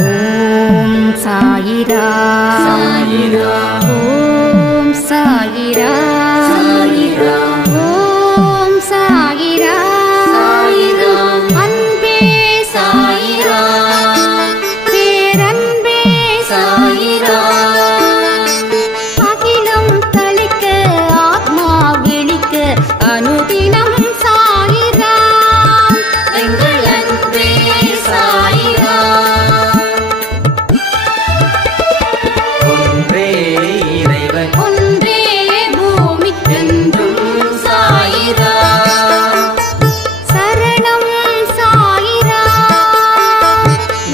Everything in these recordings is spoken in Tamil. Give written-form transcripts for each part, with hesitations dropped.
ஓம் சாயிரா சாயிரா ஓம் சாயிரா சாயிரா ஓம் சாயிரா சாயிரா அன்பே சாயிரா பேரன்பே சாயிரா அகிலம் தளிக்க ஆத்மா விழிக்க அனுதினம் சாயிரா எங்கள் அன்பே சாயிரா ஒன்றே இறைவன் ஒன்றே பூமிக்கென்றும் சாயிரா சரணம் சாயிரா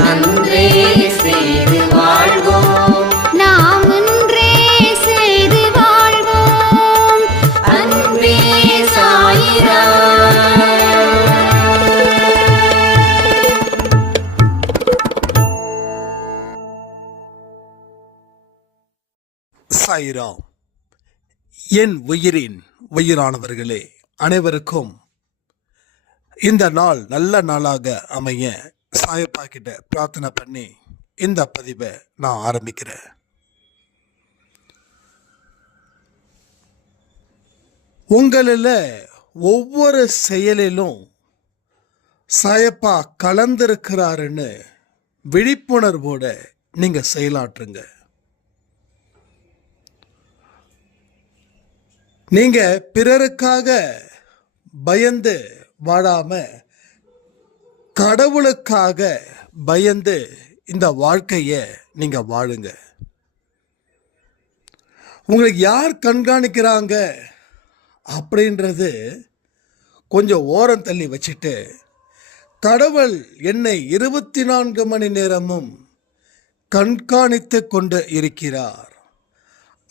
நன்றே செய்து வாழ்வோம் நாம் ஒன்றே செய்து வாழ்வோம் அன்பே சாயிரா. சாயிராம். என் உயிரின் உயிரானவர்களே அனைவருக்கும் இந்த நாள் நல்ல நாளாக அமைய சாயப்பா கிட்ட பிரார்த்தனை பண்ணி இந்த பதிவை நான் ஆரம்பிக்கிறேன். உங்களில் ஒவ்வொரு செயலிலும் சாயப்பா கலந்திருக்கிறாருன்னு விழிப்புணர்வோட நீங்க செயலாற்றுங்க. நீங்க பிறருக்காக பயந்து வாழாம கடவுளுக்காக பயந்து இந்த வாழ்க்கைய நீங்க வாழுங்க. உங்களுக்கு யார் கண்காணிக்கிறாங்க அப்படின்றது கொஞ்சம் ஓரம் தள்ளி வச்சுட்டு, கடவுள் என்னை 24 மணி நேரமும் கண்காணித்து கொண்டு இருக்கிறார்,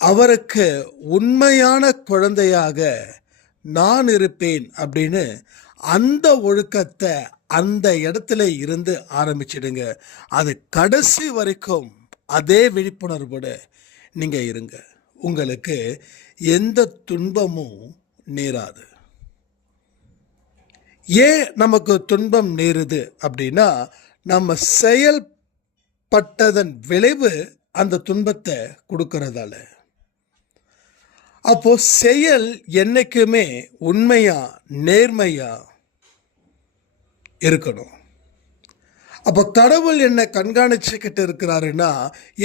அவருக்கு உண்மையான குழந்தையாக நான் இருப்பேன் அப்படின்னு அந்த ஒழுக்கத்தை அந்த இடத்துல இருந்து ஆரம்பிச்சிடுங்க. அது கடைசி வரைக்கும் அதே விழிப்புணர்வோட நீங்க இருங்க. உங்களுக்கு எந்த துன்பமும் நேராது. ஏன் நமக்கு துன்பம் நேருது அப்படின்னா, நம்ம செயல்பட்டதன் விளைவு அந்த துன்பத்தை கொடுக்கறதால. அப்போ செயல் என்னைக்குமே உண்மையா நேர்மையா இருக்கணும். அப்போ கடவுள் என்னை கண்காணிச்சுக்கிட்டு இருக்கிறாருன்னா,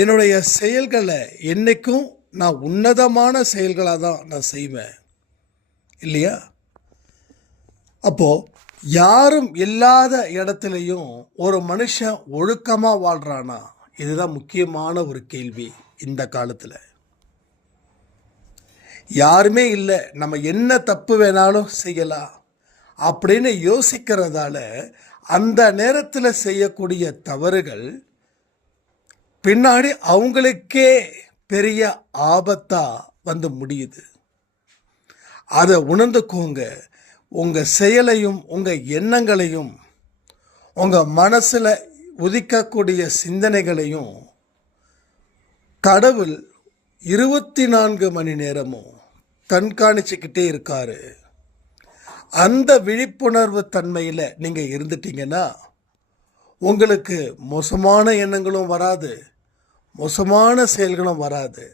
என்னுடைய செயல்களை என்னைக்கும் நான் உன்னதமான செயல்களாக தான் நான் செய்வேன் இல்லையா? அப்போ யாரும் இல்லாத இடத்துலையும் ஒரு மனுஷன் ஒழுக்கமாக வாழ்றானா? இதுதான் முக்கியமான ஒரு கேள்வி இந்த காலத்தில். யாருமே இல்லை, நம்ம என்ன தப்பு வேணாலும் செய்யலாம் அப்படின்னு யோசிக்கிறதால அந்த நேரத்தில் செய்யக்கூடிய தவறுகள் பின்னாடி அவங்களுக்கே பெரிய ஆபத்தா வந்து முடியுது. அதை உணர்ந்துக்கோங்க. உங்கள் செயலையும் உங்கள் எண்ணங்களையும் உங்கள் மனசில் உதிக்கக்கூடிய சிந்தனைகளையும் கடவுள் 24 மணி நேரமும் கண்காணிச்சுக்கிட்டே இருக்காரு. அந்த விழிப்புணர்வு தன்மையில் நீங்கள் இருந்துட்டீங்கன்னா உங்களுக்கு மோசமான எண்ணங்களும் வராது, மோசமான செயல்களும் வராது.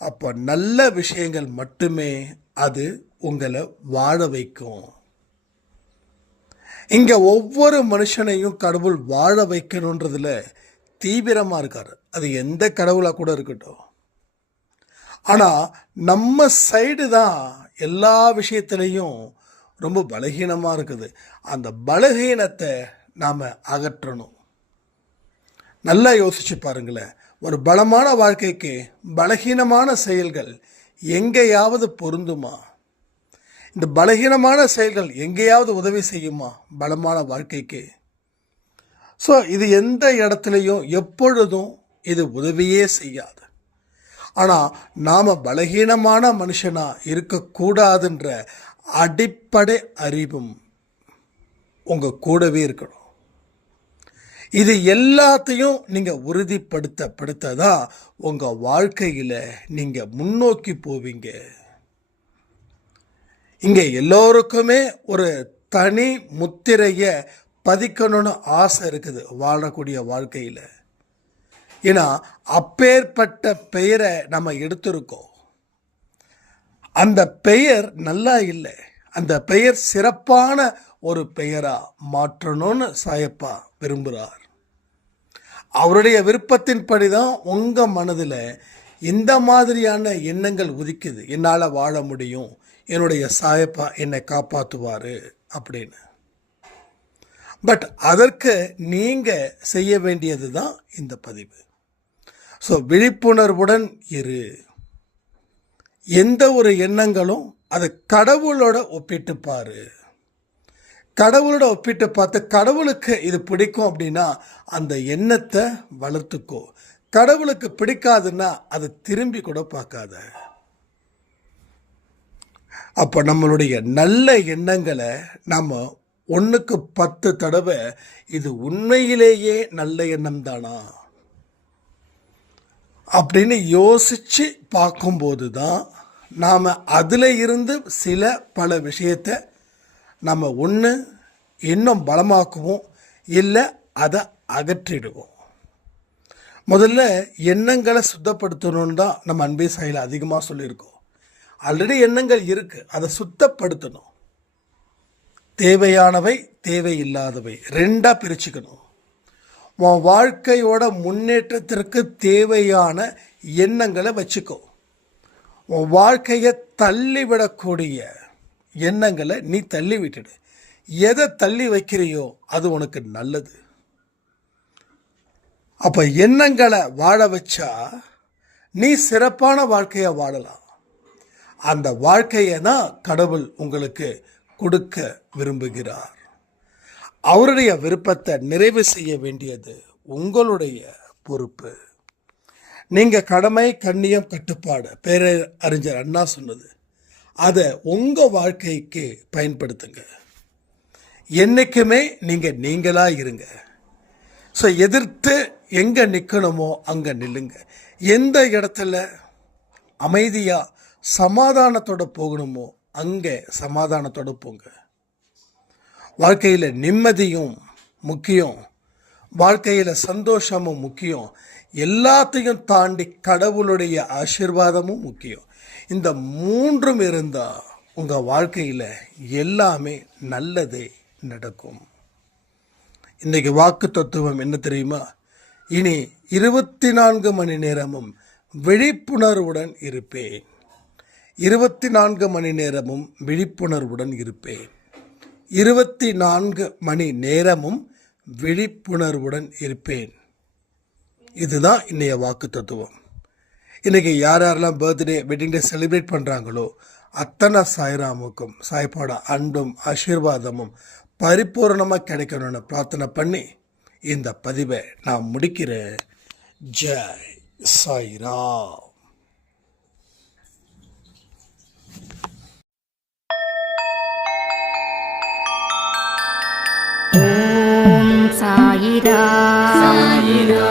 அப்போ நல்ல விஷயங்கள் மட்டுமே அது உங்களை வாழ வைக்கும். இங்கே ஒவ்வொரு மனுஷனையும் கடவுள் வாழ வைக்கணுன்றதுல தீவிரமாக இருக்கார். அது எந்த கடவுளாக கூட இருக்கட்டும். ஆனால் நம்ம சைடு தான் எல்லா விஷயத்துலேயும் ரொம்ப பலகீனமாக இருக்குது. அந்த பலகீனத்தை நாம் அகற்றணும். நல்லா யோசிச்சு பாருங்களேன். ஒரு பலமான வாழ்க்கைக்கு பலகீனமான செயல்கள் எங்கேயாவது பொருந்துமா? இந்த பலகீனமான செயல்கள் எங்கேயாவது உதவி செய்யுமா பலமான வாழ்க்கைக்கு? ஸோ இது எந்த இடத்துலையும் எப்பொழுதும் இது உதவியே செய்யாது. ஆனால் நாம் பலகீனமான மனுஷனாக இருக்கக்கூடாதுன்ற அடிப்படை அறிவும் உங்கள் கூடவே இருக்கணும். இது எல்லாத்தையும் நீங்கள் உறுதிப்படுத்த தான் உங்கள் வாழ்க்கையில் நீங்கள் முன்னோக்கி போவீங்க. இங்கே எல்லோருக்குமே ஒரு தனி முத்திரையை பதிக்கணும்னு ஆசை இருக்குது வாழக்கூடிய வாழ்க்கையில். ஏன்னா அப்பேற்பட்ட பெயரை நம்ம எடுத்திருக்கோம். அந்த பெயர் நல்லா இல்லை, அந்த பெயர் சிறப்பான ஒரு பெயரா மாற்றணும்னு சாயப்பா விரும்புகிறார். அவருடைய விருப்பத்தின்படி தான் உங்கள் மனதில் இந்த மாதிரியான எண்ணங்கள் உதிக்குது. என்னால் வாழ முடியும், என்னுடைய சாயப்பா என்னை காப்பாற்றுவார் அப்படின்னு. பட் அதற்கு நீங்கள் செய்ய வேண்டியது தான் இந்த பதிவு. ஸோ விழிப்புணர்வுடன் இரு. எந்த ஒரு எண்ணங்களும் அதை கடவுளோட ஒப்பிட்டு பாரு. கடவுளோட ஒப்பிட்டு பார்த்து கடவுளுக்கு இது பிடிக்கும் அப்படின்னா அந்த எண்ணத்தை வளர்த்துக்கோ. கடவுளுக்கு பிடிக்காதுன்னா அதை திரும்பி கூட பார்க்காத. அப்போ நம்மளுடைய நல்ல எண்ணங்களை நம்ம 1க்கு 10 தடவை இது உண்மையிலேயே நல்ல எண்ணம் தானா அப்படின்னு யோசித்து பார்க்கும்போது தான் நாம் அதில் இருந்து பல விஷயத்தை நம்ம ஒன்று இன்னும் பலமாக்குவோம், இல்லை அதை அகற்றிடுவோம். முதல்ல எண்ணங்களை சுத்தப்படுத்தணும்னு தான் நம்ம அன்பே சாயில் அதிகமாக சொல்லியிருக்கோம். ஆல்ரெடி எண்ணங்கள் இருக்குது, அதை சுத்தப்படுத்தணும். தேவையானவை தேவையில்லாதவை 2ஆக பிரிச்சுக்கணும். உன் வாழ்க்கையோட முன்னேற்றத்திற்கு தேவையான எண்ணங்களை வச்சுக்கோ. உன் வாழ்க்கையை தள்ளிவிடக்கூடிய எண்ணங்களை நீ தள்ளி விட்டுடு. எதை தள்ளி வைக்கிறியோ அது உனக்கு நல்லது. அப்போ எண்ணங்களை வாழ வச்சா நீ சிறப்பான வாழ்க்கையை வாழலாம். அந்த வாழ்க்கையை தான் கடவுள் உங்களுக்கு கொடுக்க விரும்புகிறார். அவருடைய விருப்பத்தை நிறைவு செய்ய வேண்டியது உங்களுடைய பொறுப்பு. நீங்கள் கடமை, கண்ணியம், கட்டுப்பாடு பேரறிஞர் அண்ணா சொன்னது, அதை உங்கள் வாழ்க்கைக்கு பயன்படுத்துங்க. என்றைக்குமே நீங்கள் நீங்களாக இருங்க. ஸோ எதிர்த்து எங்கே நிற்கணுமோ அங்கே நில்லுங்க. எந்த இடத்துல அமைதியாக சமாதானத்தோடு போகணுமோ அங்கே சமாதானத்தோடு போங்க. வாழ்க்கையில் நிம்மதியும் முக்கியம், வாழ்க்கையில் சந்தோஷமும் முக்கியம், எல்லாத்தையும் தாண்டி கடவுளுடைய ஆசீர்வாதமும் முக்கியம். இந்த 3ம் இருந்தால் உங்கள் வாழ்க்கையில் எல்லாமே நல்லதே நடக்கும். இன்றைக்கி வாக்கு தத்துவம் என்ன தெரியுமா? இனி 24 மணி நேரமும் விழிப்புணர்வுடன் இருப்பேன். 24 மணி நேரமும் விழிப்புணர்வுடன் இருப்பேன். 24 மணி நேரமும் விழிப்புணர்வுடன் இருப்பேன். இதுதான் இன்றைய வாக்கு தத்துவம். இன்றைக்கி யாரெல்லாம் பர்த்டே, வெட்டிங் டே செலிப்ரேட் பண்ணுறாங்களோ அத்தனை சாய்ராமுக்கும் சாய்பாட அன்பும் ஆசீர்வாதமும் பரிபூர்ணமாக கிடைக்கணும்னு பிரார்த்தனை பண்ணி இந்த பதிவை நான் முடிக்கிறேன். ஜெய் சாய்ராம். ஓம் சாயிரா. சாயிரா.